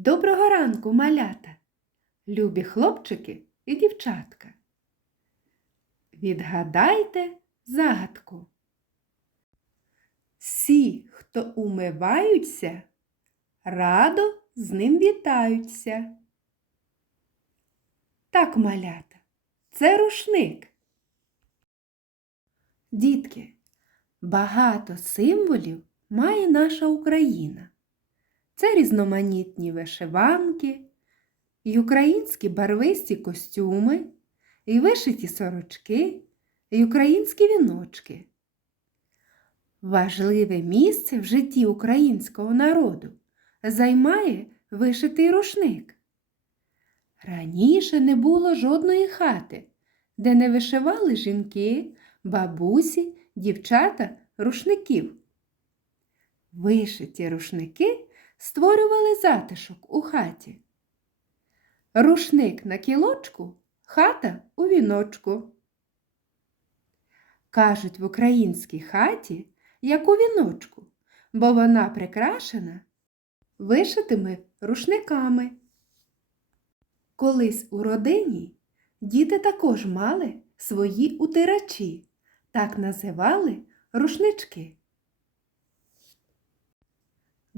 Доброго ранку, малята, любі хлопчики і дівчатка. Відгадайте загадку. Всі, хто умиваються, радо з ним вітаються. Так, малята, це рушник. Дітки, багато символів має наша Україна. Це різноманітні вишиванки, і українські барвисті костюми, і вишиті сорочки, і українські віночки. Важливе місце в житті українського народу займає вишитий рушник. Раніше не було жодної хати, де не вишивали жінки, бабусі, дівчата рушників. Вишиті рушники створювали затишок у хаті. Рушник на кілочку, хата у віночку. Кажуть в українській хаті, як у віночку, бо вона прикрашена вишитими рушниками. Колись у родині діти також мали свої утирачі, так називали рушнички.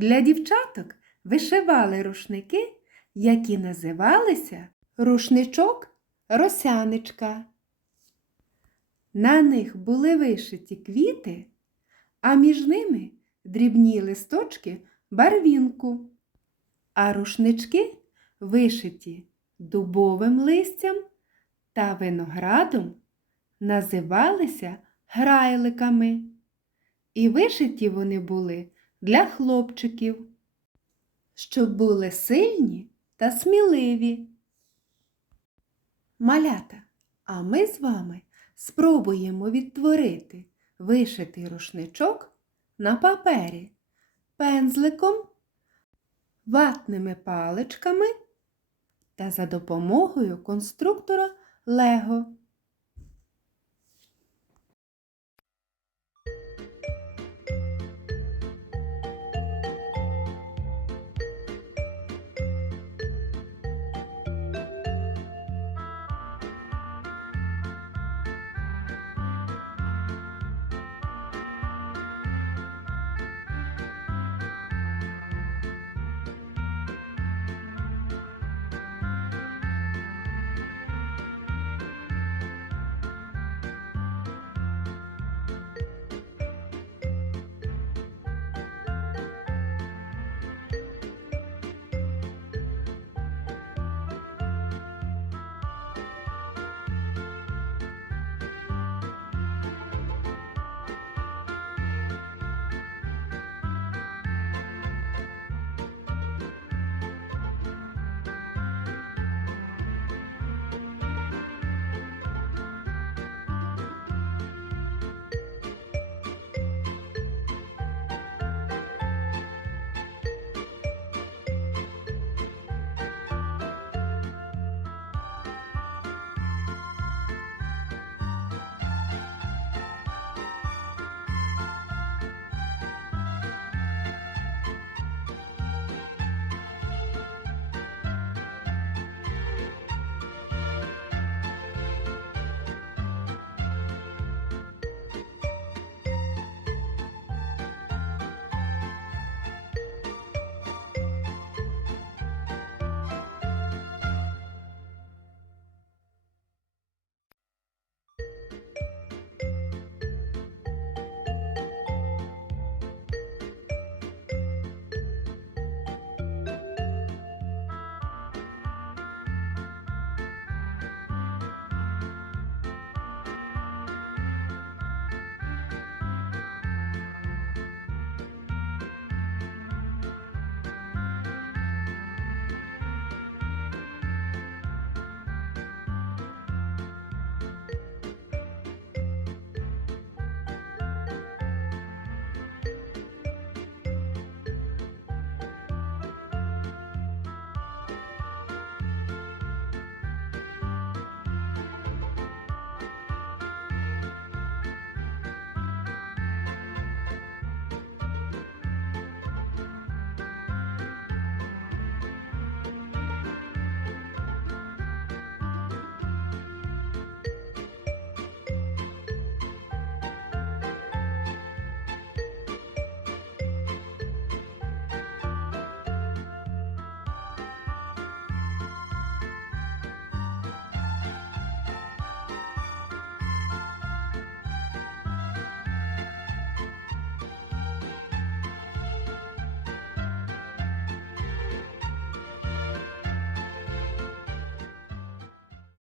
Для дівчаток вишивали рушники, які називалися рушничок росяничка. На них були вишиті квіти, а між ними дрібні листочки барвінку, а рушнички вишиті дубовим листям та виноградом називалися грайликами. І вишиті вони були для хлопчиків, щоб були сильні та сміливі. Малята, а ми з вами спробуємо відтворити вишитий рушничок на папері пензликом, ватними паличками та за допомогою конструктора Лего.